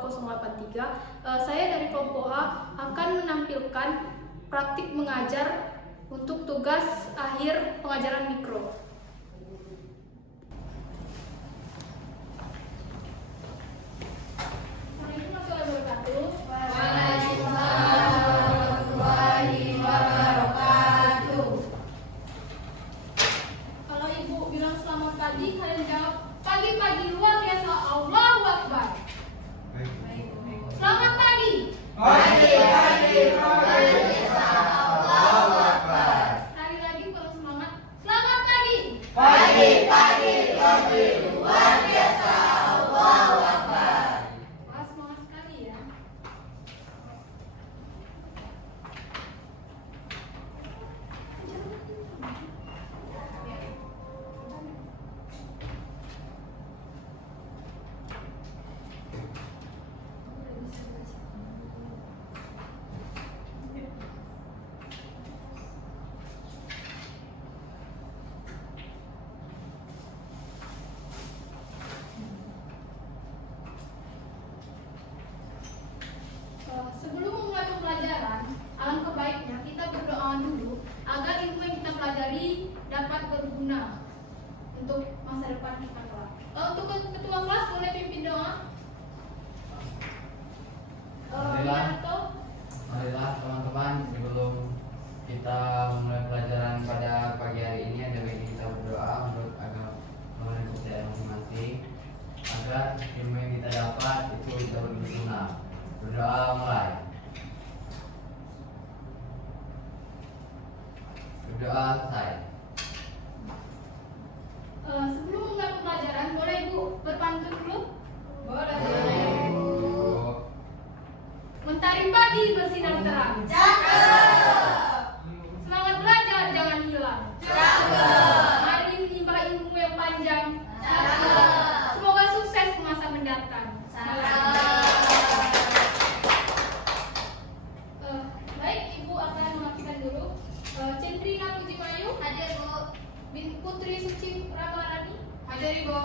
2083. Saya dari kelompok A akan menampilkan praktik mengajar untuk tugas akhir pengajaran mikro. Assalamualaikum warahmatullahi wabarakatuh. Waalaikumsalam warahmatullahi wabarakatuh. Kalau ibu bilang selamat pagi, kalian jawab pagi-pagi luar biasa. Allahu Akbar. Selamat pagi. Pagi-pagi luar biasa. Allahu Akbar. Sekali lagi kalau semangat. Selamat pagi. Pagi-pagi luar biasa. Allahu Akbar. Wah, semangat sekali ya. Sebelum memulai pembelajaran, alangkah baiknya kita berdoa dulu agar ilmu yang kita pelajari dapat berguna untuk masa depan kita kelak. Untuk ketua kelas boleh pimpin doa. Marilah teman-teman, sebelum kita memulai pelajaran pada pagi hari ini, ada baiknya kita berdoa menurut agama kepercayaan masing-masing agar ilmu yang kita dapat itu bisa berguna. Berdoa mulai. Berdoa selesai. Sebelum memulai pembelajaran, boleh Ibu berpantun dulu? Boleh. Mentari pagi bersinar terang. Cakep. Semangat belajar jangan hilang. Cakep. Mari menimba ilmu yang panjang. Cakep. Semoga sukses di masa mendatang. Baik, Ibu akan memastikan dulu. Cendrina Pujimayu, Hadir, Bu. Putri Suci Ramadhani, Hadir, Ibu.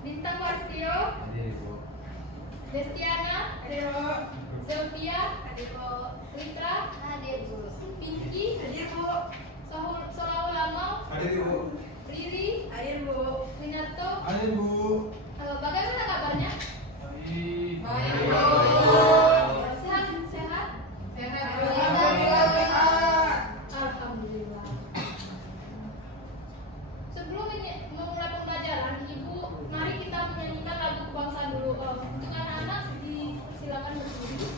Bintang Warstio, Hadir Ibu. Destiana, Hadir, Bu. Sylvia, Hadir, Bu. Ritra, Hadir, Bu. Pinky, Hadir, Bu. Solawul Amal, Hadir Ibu. Riri, Hadir, Bu. Winarto. Hadir Bu. Bagaimana kabarnya? Baik. Baik, Hadir, Bu. Bu. Sehat? Sehat? Sehat, Bu. Alhamdulillah. Sebelum memulai pembelajaran, Ibu, mari kita menyanyikan lagu kebangsaan dulu. Untuk anak-anak, silakan berdiri.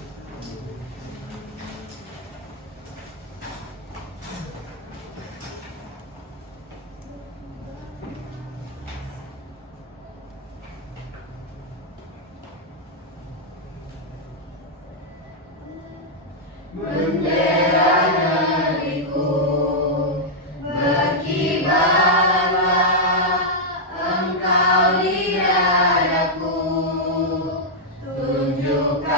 Bendera negeriku berkibarlah, engkau di dadaku, tunjukkanlah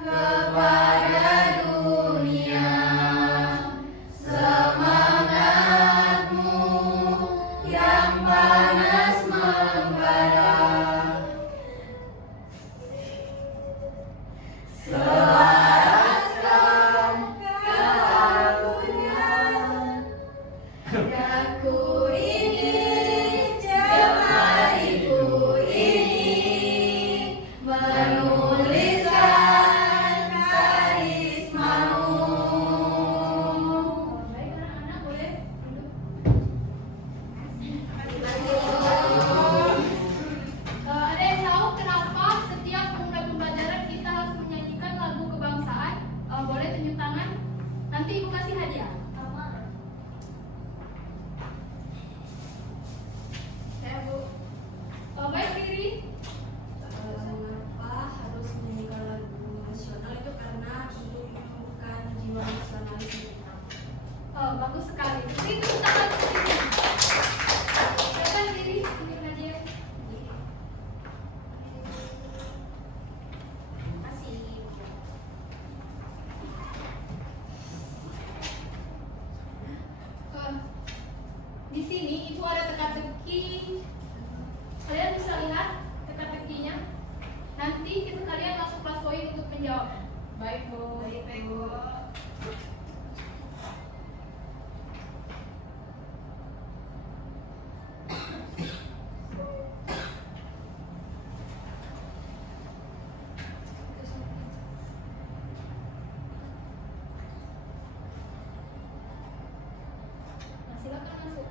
kepada dunia semangatmu yang panas membara. Selaras ikut menjawab. Baik, Bu. Baik, Bu. Nah, silakan masuk.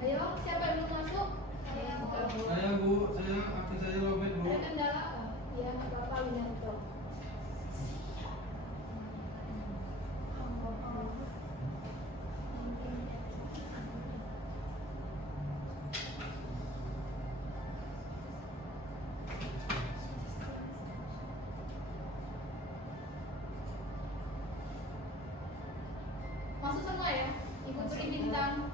Ayo, siapa yang belum masuk? Saya Bu, aktif saya lobet Bu. Ada kendala? Ya, nggak apa-apa, lihat itu. Masuk semua ya? Ibu beri bintang.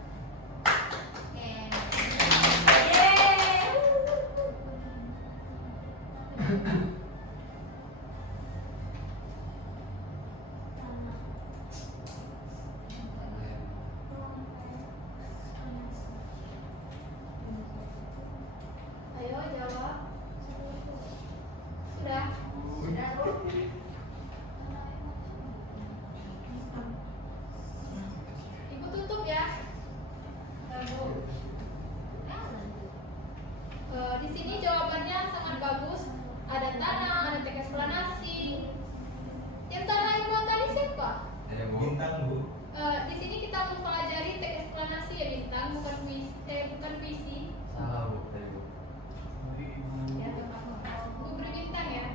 Ayo jawab. Sudah? Ibu tutup ya. Di sini jawabannya sangat bagus. Ada tanah, ada teks eksplanasi. Yang tanah yang bilang tadi siapa? Ada Bu. Bintang Bu. Di sini kita mempelajari teks eksplanasi ya bintang, bukan puisi. Salah Bu, tadi Bu. Ya, Bu beri bintang ya.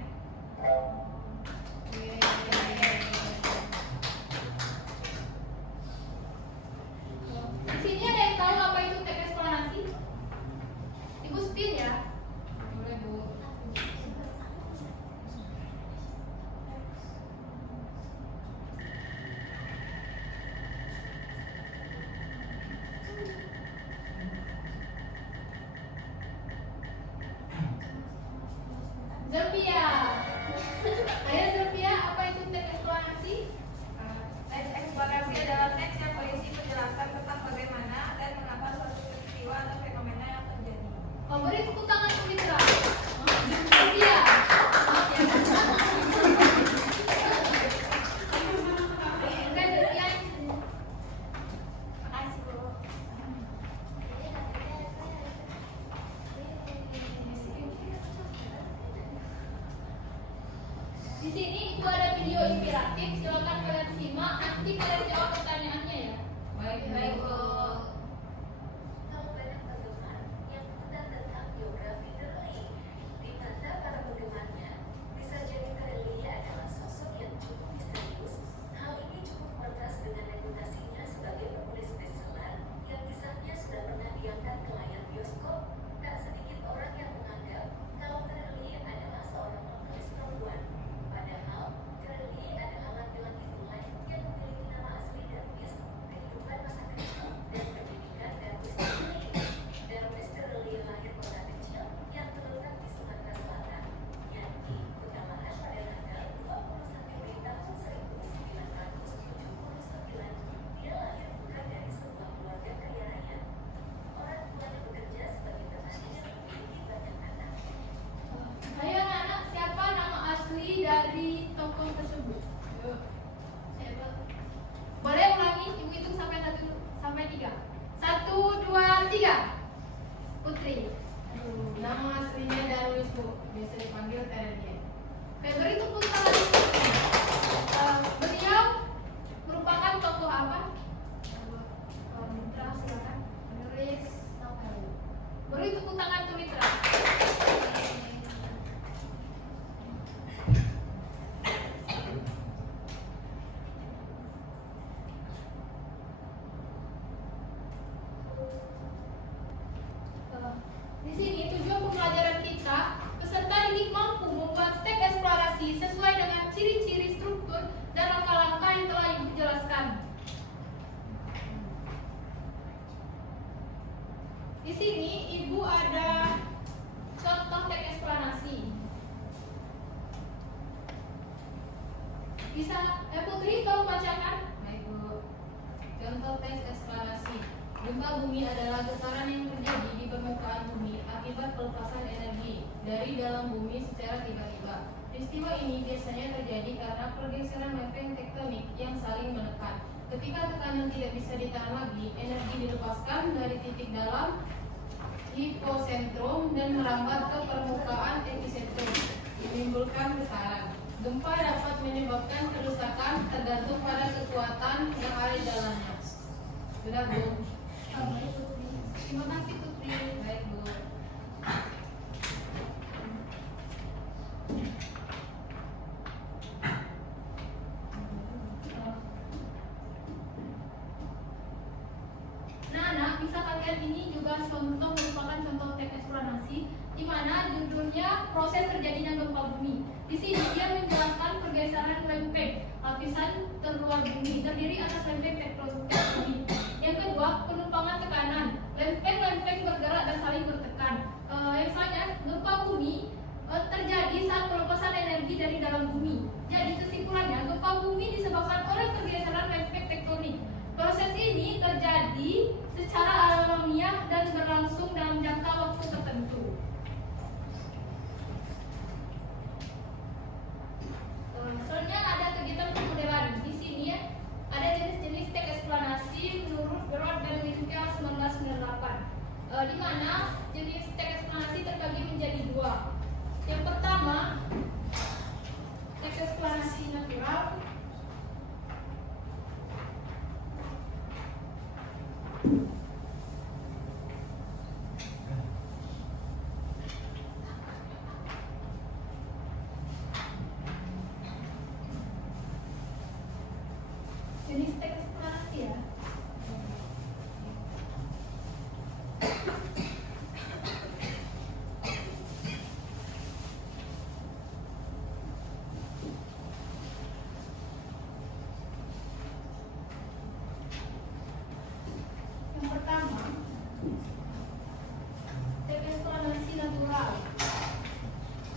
Di sini ada yang tahu apa itu teks eksplanasi? Ibu spin ya. Boleh Bu. Zulfia. Ayo Zulfia, apa itu teks eksplanasi? Teks eksplorasi adalah teks yang berisi penjelasan tentang bagaimana dan mengapa suatu peristiwa atau fenomena yang terjadi. Oh, beri tepuk tangan untuk Mitra. Zulfia. Maaf ya. Oke, Zulfia. Makasih, Bu. Di sini itu ada video inspiratif, silakan kalian simak, nanti kalian jawab pertanyaannya ya. Baik, Bu. Tahu banyak penggemar yang putar tentang biografi Terli. Di mata para penggemarnya, bisa jadi Terli adalah sosok yang cukup misterius. Hal ini cukup kontras dengan reputasinya sebagai penulis bestseller yang kisahnya sudah pernah diangkat ke layar bioskop. Tak sedikit orang yang menganggap kalau Terli adalah seorang penulis perempuan. Padahal Terli adalah laki-laki mulai yang memiliki nama asli dan kehidupan masa kecil. Bisa, Putri tolong bacakan. Baik Bu. Contoh teks eksplanasi. Gempa bumi adalah getaran yang terjadi di permukaan bumi akibat pelepasan energi dari dalam bumi secara tiba-tiba. Peristiwa ini biasanya terjadi karena pergeseran lempeng tektonik yang saling menekan. Ketika tekanan tidak bisa ditahan lagi, energi dilepaskan dari titik dalam hipocentrum dan merambat ke permukaan epicentrum, menimbulkan getaran. Gempa dapat menyebabkan kerusakan tergantung pada kekuatan yang ada di dalamnya. Sudah Bu? Baik, Putri. Terima kasih Putri. Baik Bu. Nah, anak, bisa kalian ini juga contoh merupakan contoh teks eksplanasi di mana judulnya proses terjadinya gempa bumi. Di sini dia menjelaskan pergeseran lempeng lapisan terluar bumi terdiri atas lempeng tektonik. Yang kedua, penumpangan tekanan. Lempeng-lempeng bergerak dan saling bertekan. Misalnya gempa bumi terjadi saat pelepasan energi dari dalam bumi. Jadi kesimpulannya gempa bumi disebabkan oleh pergeseran lempeng tektonik. Proses ini terjadi secara alamiah dan berlangsung dalam jangka waktu tertentu. Selanjutnya ada kegiatan pemodelan. Di sini ada jenis-jenis teks eksplanasi menurut Gerard dan Winkel 1998. Di mana jenis teks eksplanasi terbagi menjadi dua. Yang pertama, teks eksplanasi natural. Jenis teks eksplanasi ya. Yang pertama, teks eksplanasi natural.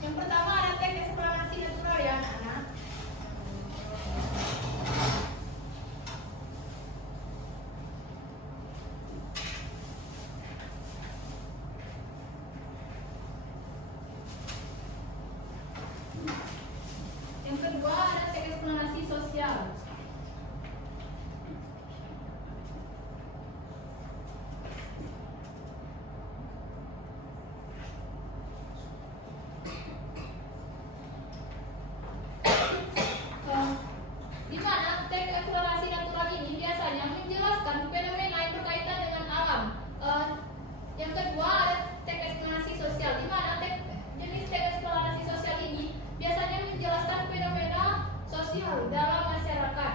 Yang pertama ada teks eksplanasi natural ya, anak. Yang kedua ada teks eksplanasi sosial. Di mana teks eksplorasi natural ini biasanya menjelaskan fenomena yang berkaitan dengan alam. Yang kedua ada teks eksplorasi sosial, di mana jenis teks eksplorasi sosial ini biasanya menjelaskan fenomena sosial dalam masyarakat.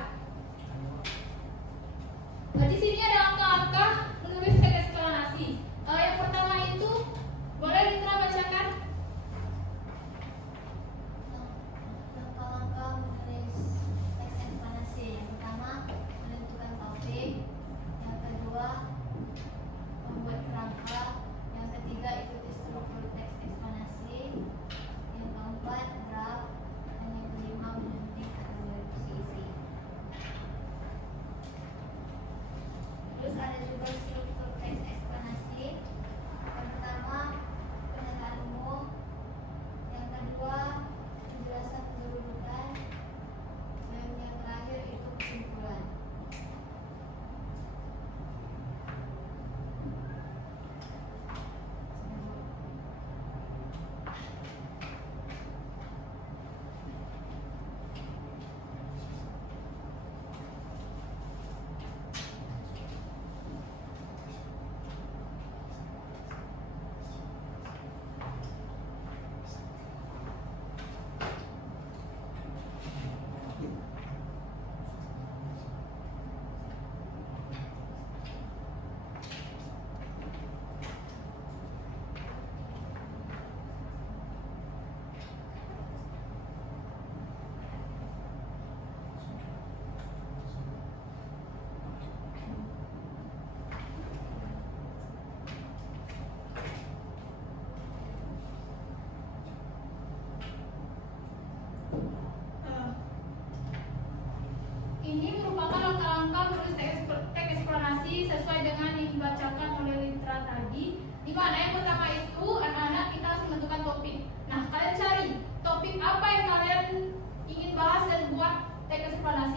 Di sini ada angka-angka menulis teks eksplanasi. Yang pertama itu boleh Litra bacakan. Langkah-langkah menulis teks eksplanasi. Yang pertama, menentukan topik. Yang kedua, membuat kerangka. Yang ketiga, ikuti struktur teks eksplanasi. Yang keempat, draft. Dan yang kelima, menyunting atau merevisi isi.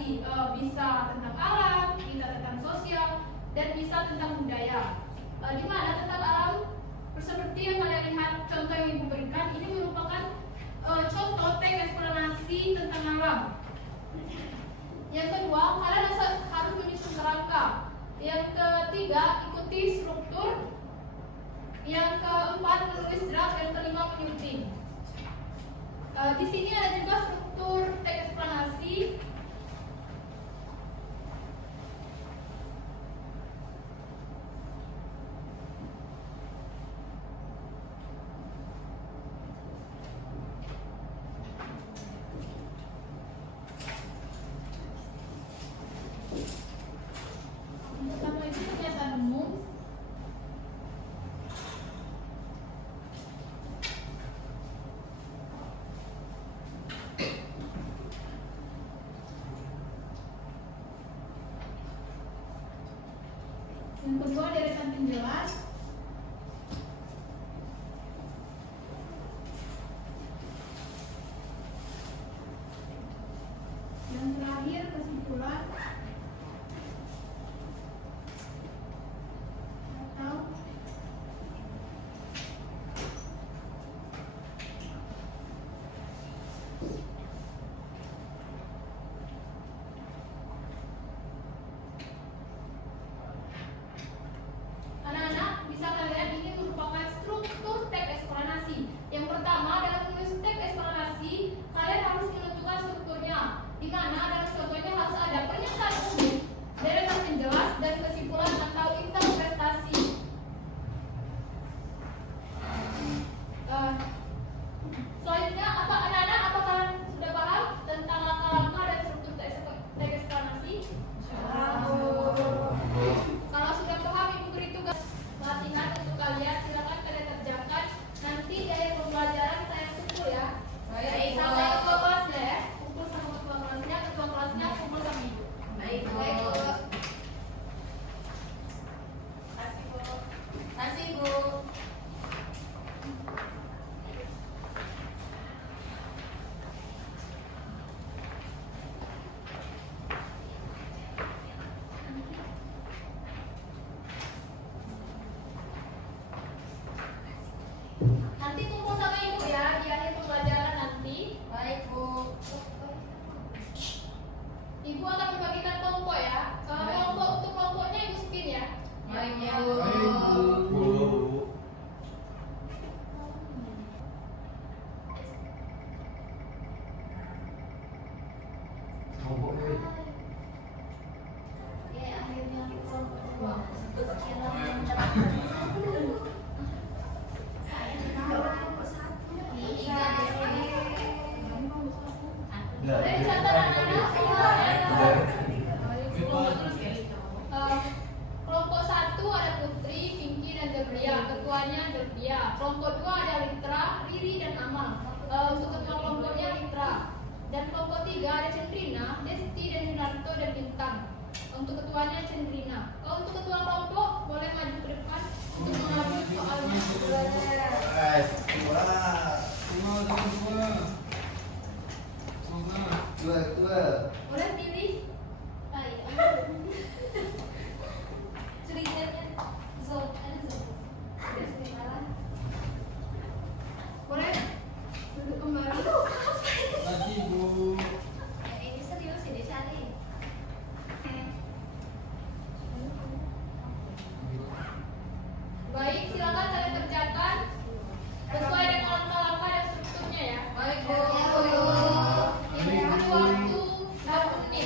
eksplanasi. Bisa tentang alam, bisa tentang sosial, dan bisa tentang budaya. Di mana tentang alam, seperti yang kalian lihat contoh yang ibu berikan, ini merupakan contoh teks eksplanasi tentang alam. Yang kedua, kalian harus menyusun kerangka. Yang ketiga, ikuti struktur. Yang keempat, menulis draft. Dan kelima, menyunting. Di sini ada juga struktur teks eksplanasi. Pertama itu kegiatan umum. Yang kedua, deretan penjelas. Yang terakhir, kesimpulan atau anak-anak, bisa kalian ini merupakan struktur teks eksplanasi. Yang pertama, dalam menulis teks eksplanasi, kalian harus menentukan strukturnya, di mana dalam contohnya harus ada pernyataan umum, deretan penjelas, dan kesimpulan atau interpretasi. Selanjutnya, apa anak-anak, apa kalian sudah paham tentang langkah-langkah dan struktur teks eksplanasi? Kalau sudah paham, ibu beri tugas latihan untuk kalian. Silakan kalian kerjakan. Nanti di akhir pembelajaran saya kumpul ya. Baik, Sampai ketua kelasnya ya. Kumpul sama ketua kelasnya kumpul sama ibu. Baik, Bu. Baik, Bu. Kasih, Bu. Kasih, Bu. Nanti kumpul sama ibu ya di akhir pembelajaran nanti. Baik, Bu. Ibu akan membagikan kelompok ya. Kelompok untuk kelompoknya ibu spin ya. Baik, Baik, Bu. Bu. Kelompok gue. Ya, akhirnya kelompok dua. Sekian lama Ayo. mencapai tiga Boleh dicatat anak-anak semua ya. Kelompok 1 ada Putri, Pinky, dan Zebria. Ketuanya Zebria. Kelompok 2 ada Litra, Riri, dan Amal. Untuk ketua kelompoknya Litra. Dan kelompok 3 ada Cendrina, Desti, dan Yunarto, dan Bintang. Untuk ketuanya Cendrina. Untuk ketua kelompok boleh maju ke depan untuk mengambil soalnya. Dua, jangan dua. Dua. Boleh pilih. ceritanya zone ada zone. Boleh duduk kembali. Lagi, Bu. Ini serius ini cari. Baik, silakan kalian kerjakan sesuai dengan langkah-langkah dan strukturnya ya. Baik, Bu. Ibu beri waktu 2 menit.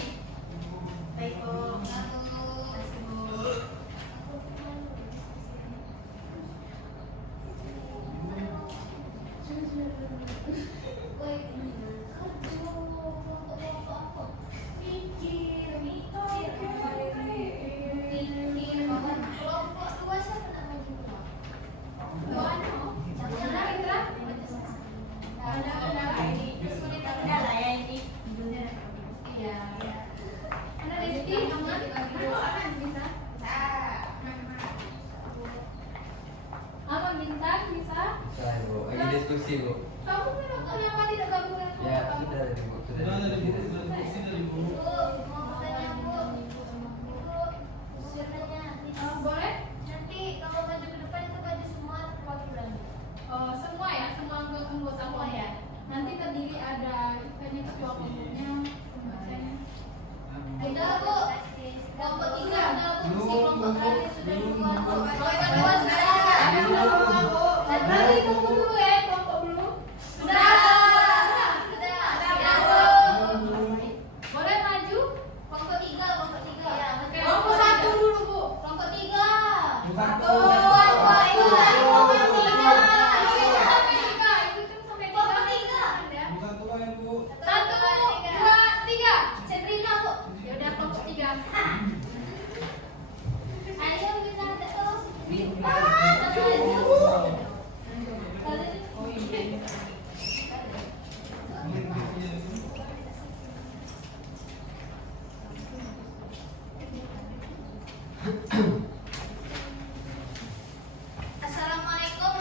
Assalamualaikum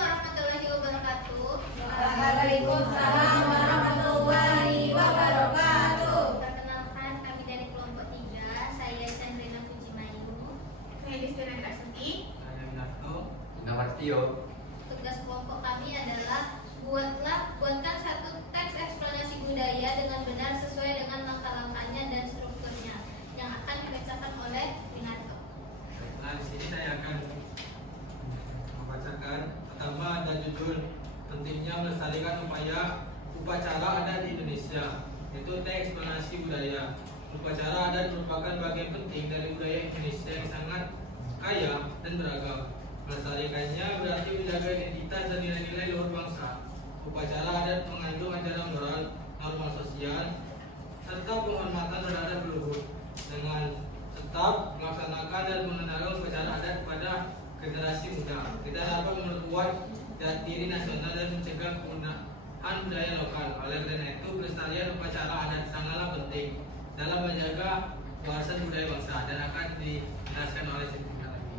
warahmatullahi wabarakatuh. Waalaikumsalam warahmatullahi wabarakatuh. Perkenalkan, kami dari kelompok 3. Saya Chandrina Pujimayu. Saya Distina Krasuti. Saya Minarto. Nawartio. Tugas kelompok kami adalah buatkan satu teks eksplanasi budaya dengan benar sesuai dengan langkah-langkahnya dan strukturnya yang akan dibacakan oleh Winarto. Nah, di sini saya akan membacakan. Pertama ada judul pentingnya melestarikan upacara adat di Indonesia, yaitu teks eksplanasi budaya. Upacara adat merupakan bagian penting dari budaya Indonesia yang sangat kaya dan beragam. Melestarikannya berarti menjaga identitas dan nilai-nilai luhur bangsa. Upacara adat mengandung ajaran moral, norma sosial, serta penghormatan terhadap leluhur. Dengan tetap melaksanakan dan mengenalkan upacara adat kepada generasi muda, kita dapat memperkuat jati diri nasional dan mencegah penggunaan budaya lokal. Oleh karena itu, pelestarian upacara adat sangatlah penting dalam menjaga warisan budaya bangsa dan akan dijelaskan oleh Sintia lagi.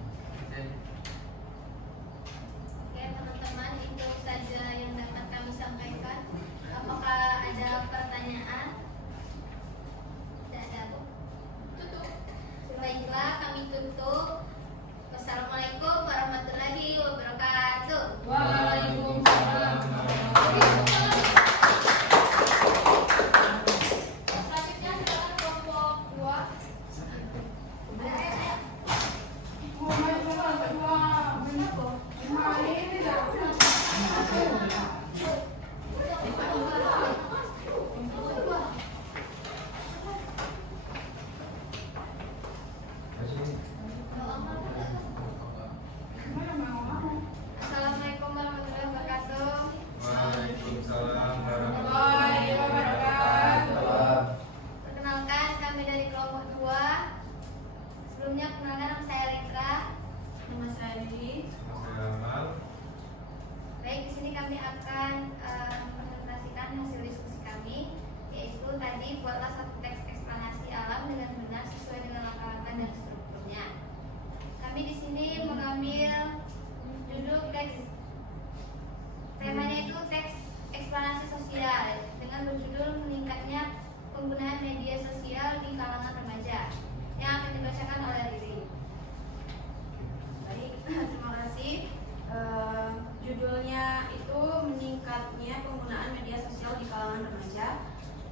Oke teman-teman, itu saja yang dapat kami sampaikan. Apakah ada pertanyaan? Tidak ada, Bu? Tutup. Baiklah, kami tutup. Wassalamualaikum warahmatullahi wabarakatuh. Waalaikumsalam. Selanjutnya silakan kelompok 2. Assalamualaikum warahmatullahi wabarakatuh. Waalaikumsalam Warahmatullahi wabarakatuh. Perkenalkan, kami dari kelompok 2. Sebelumnya perkenalkan, nama saya Rika. Nama saya Didi. Baik, di sini kami akan mempresentasikan hasil diskusi kami, yaitu tadi buatlah satu teks eksplanasi alam dengan benar sesuai dengan langkah-langkah dan strukturnya. Kami di sini mengambil judul teks, temanya itu teks eksplanasi sosial dengan berjudul meningkatnya penggunaan media sosial di kalangan remaja yang akan dibacakan oleh Riri. Baik, terima kasih. Judulnya itu meningkatnya penggunaan media sosial di kalangan remaja.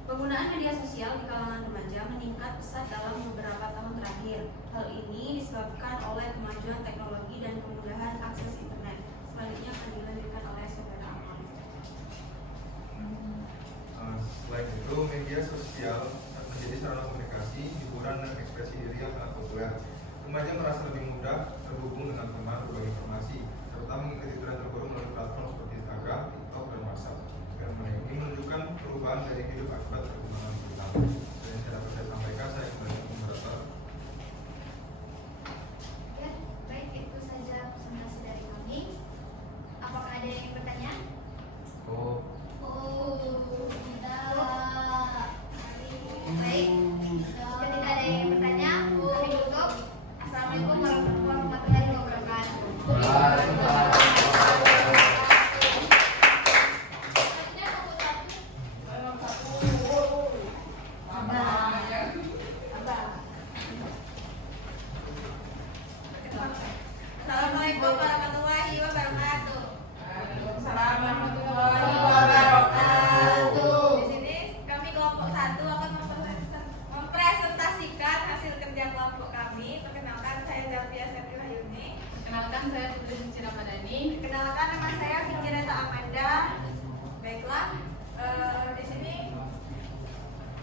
Penggunaan media sosial di kalangan remaja meningkat pesat dalam beberapa tahun terakhir. Hal ini disebabkan oleh kemajuan teknologi dan kemudahan akses internet. Selanjutnya akan dilanjutkan oleh Saudara Amal. Selain itu, media sosial menjadi sarana komunikasi, hiburan, dan ekspresi diri yang sangat populer. Remaja merasa lebih mudah terhubung dengan teman, berbagi informasi, serta mengikuti tren terbaru melalui platform seperti Instagram, TikTok, dan WhatsApp. Fenomena ini menunjukkan perubahan dari hidup akibat perkembangan digital. Dan yang dapat saya sampaikan, saya kembali ke moderator. Ya, baik, itu saja presentasi dari kami. Apakah ada yang bertanya? Oh, Tidak. Baik, ketika ada yang bertanya, kami tutup. Assalamualaikum warahmatullahi wabarakatuh. Waalaikumsalam. Selanjutnya kelompok 1. Assalamualaikum warahmatullahi wabarakatuh. Waalaikumsalam warahmatullahi wabarakatuh. Di sini kami kelompok 1 akan mempresentasikan hasil kerja kelompok kami. Perkenalkan, saya Zavia Septila Yuni. Kenalkan, saya Putri Suci Ramadhani. Perkenalkan, nama saya Fikireta Amanda. Baiklah, di sini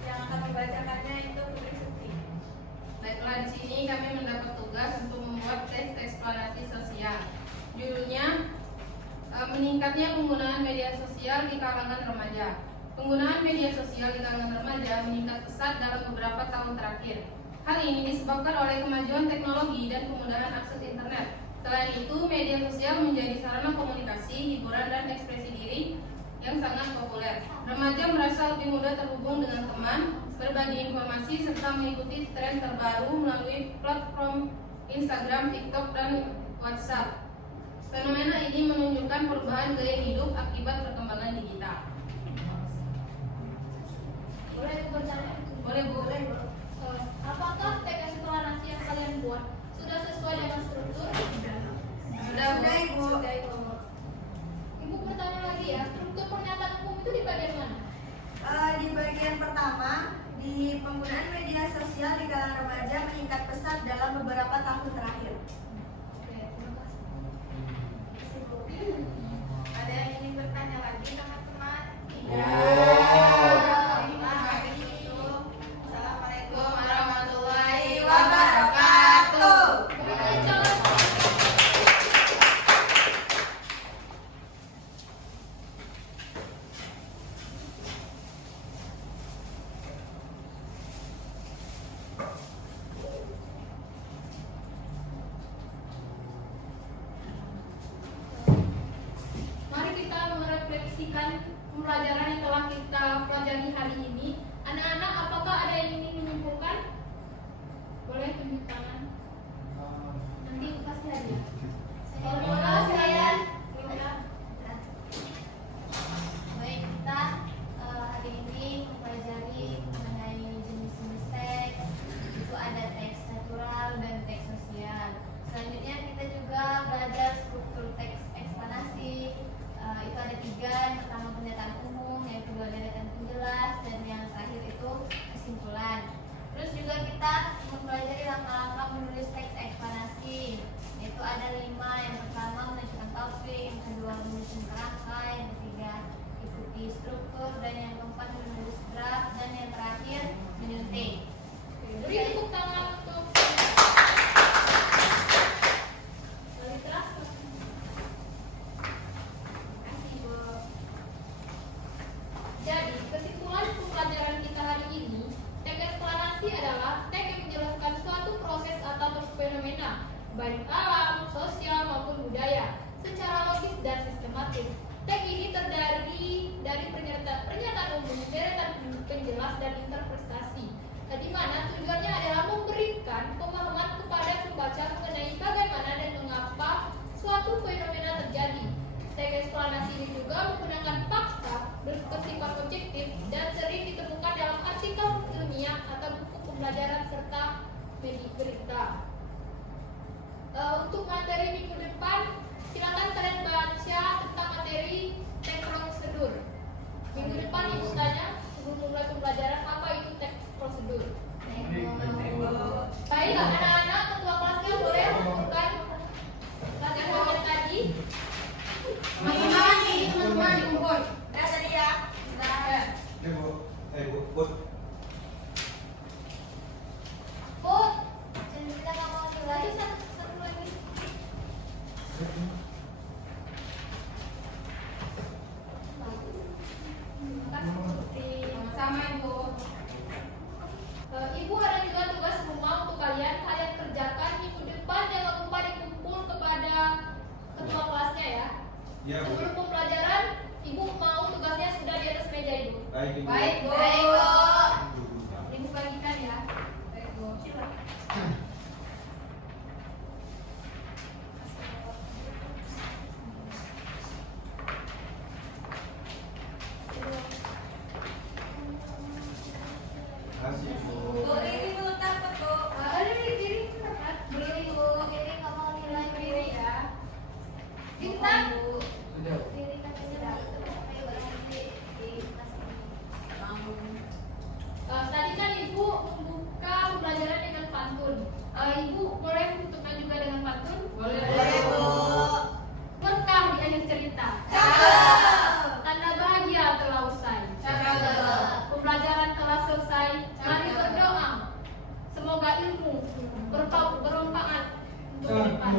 yang akan membacakannya itu Putri Suci. Baiklah, di sini kami mendapat tugas untuk membuat teks eksplanasi sosial. Judulnya meningkatnya penggunaan media sosial di kalangan remaja. Penggunaan media sosial di kalangan remaja meningkat pesat dalam beberapa tahun terakhir. Hal ini disebabkan oleh kemajuan teknologi dan kemudahan akses internet. Selain itu, media sosial menjadi sarana komunikasi, hiburan, dan ekspresi diri yang sangat populer. Remaja merasa lebih mudah terhubung dengan teman, berbagi informasi, serta mengikuti tren terbaru melalui platform Instagram, TikTok, dan WhatsApp. Fenomena ini menunjukkan perubahan gaya hidup akibat perkembangan digital. Boleh aku bertanya? Boleh, Bu. Apakah teks eksplanasi yang kalian buat sudah sesuai dengan struktur? Sudah, Ibu. Ibu bertanya lagi ya, struktur pernyataan umum itu di bagian mana? Di bagian pertama, di penggunaan media sosial di kalangan remaja meningkat pesat dalam beberapa tahun terakhir. Oke, terima kasih. Ada yang ingin bertanya lagi, teman-teman? Assalamualaikum warahmatullahi wabarakatuh. Mari kita merefleksikan pembelajaran yang telah kita pelajari hari ini. Anak-anak, apakah ada yang ingin menyimpulkan? Boleh tunjuk tangan. Nanti pasti ada. Saya baik, kita hari ini mempelajari mengenai jenis-jenis teks. Itu ada teks natural dan teks sosial. Selanjutnya kita juga belajar struktur teks eksplanasi. Itu ada 3, yang pertama pernyataan umum, yang kedua deretan penjelas, dan yang terakhir itu kesimpulan. Terus juga kita mempelajari langkah-langkah menulis teks eksplanasi. Itu ada 5, yang pertama menentukan topik, yang kedua menyusun kerangka, yang ketiga ikuti struktur, dan yang keempat menulis draft, dan yang terakhir menyunting. Beri tepuk tangan untuk literasi. Jadi, kesimpulan pembelajaran kita hari ini, teks eksplanasi adalah teks yang menjelaskan suatu proses atau fenomena, baik alam, sosial maupun budaya, secara logis dan sistematis. Teks ini terdiri dari pernyataan umum, deretan penjelas, dan interpretasi, di mana tujuannya adalah memberikan pemahaman kepada pembaca mengenai bagaimana dan mengapa suatu fenomena terjadi. Teks eksplanasi ini juga menggunakan fakta bersifat objektif dan sering ditemukan dalam artikel ilmiah atau buku pembelajaran serta media berita. Untuk materi minggu depan, silakan kalian baca tentang materi teks prosedur. Minggu depan ibu tanya sebelum mulai pembelajaran apa itu teks prosedur. Baik, anak-anak, ketua kelasnya boleh lakukan latihan tadi. Teman-teman, ini teman-teman dikumpul. Udah tadi ya. Bu. Put, kita nggak mau nilai satu lagi. Sama Ibu. Ibu ada juga tugas rumah untuk kalian. Kalian kerjakan minggu depan, jangan lupa dikumpul kepada ketua kelasnya ya. Ya, Bu. Sebelum pembelajaran, Ibu mau tugasnya sudah di atas meja Ibu. Baik, Ibu. Baik, Bu. Ibu bagikan ya. Baik Bu. Kasih, Bu. Bu, ini dulu takut, Bu. Ada di kiri, belum Ibu. Kiri nggak mau nilai Kiri ya. Bintang. Sudah. kiri katanya itu ayo berhenti di kelas ini. Tadi kan Ibu membuka pembelajaran dengan pantun. Ibu boleh menentukan juga dengan pantun? Boleh, Bu. Berkah di akhir cerita. Cakep. Tanda bahagia telah usai. Cakep. Pembelajaran telah selesai. Mari berdoa. Semoga ilmu bermanfaat untuk depan.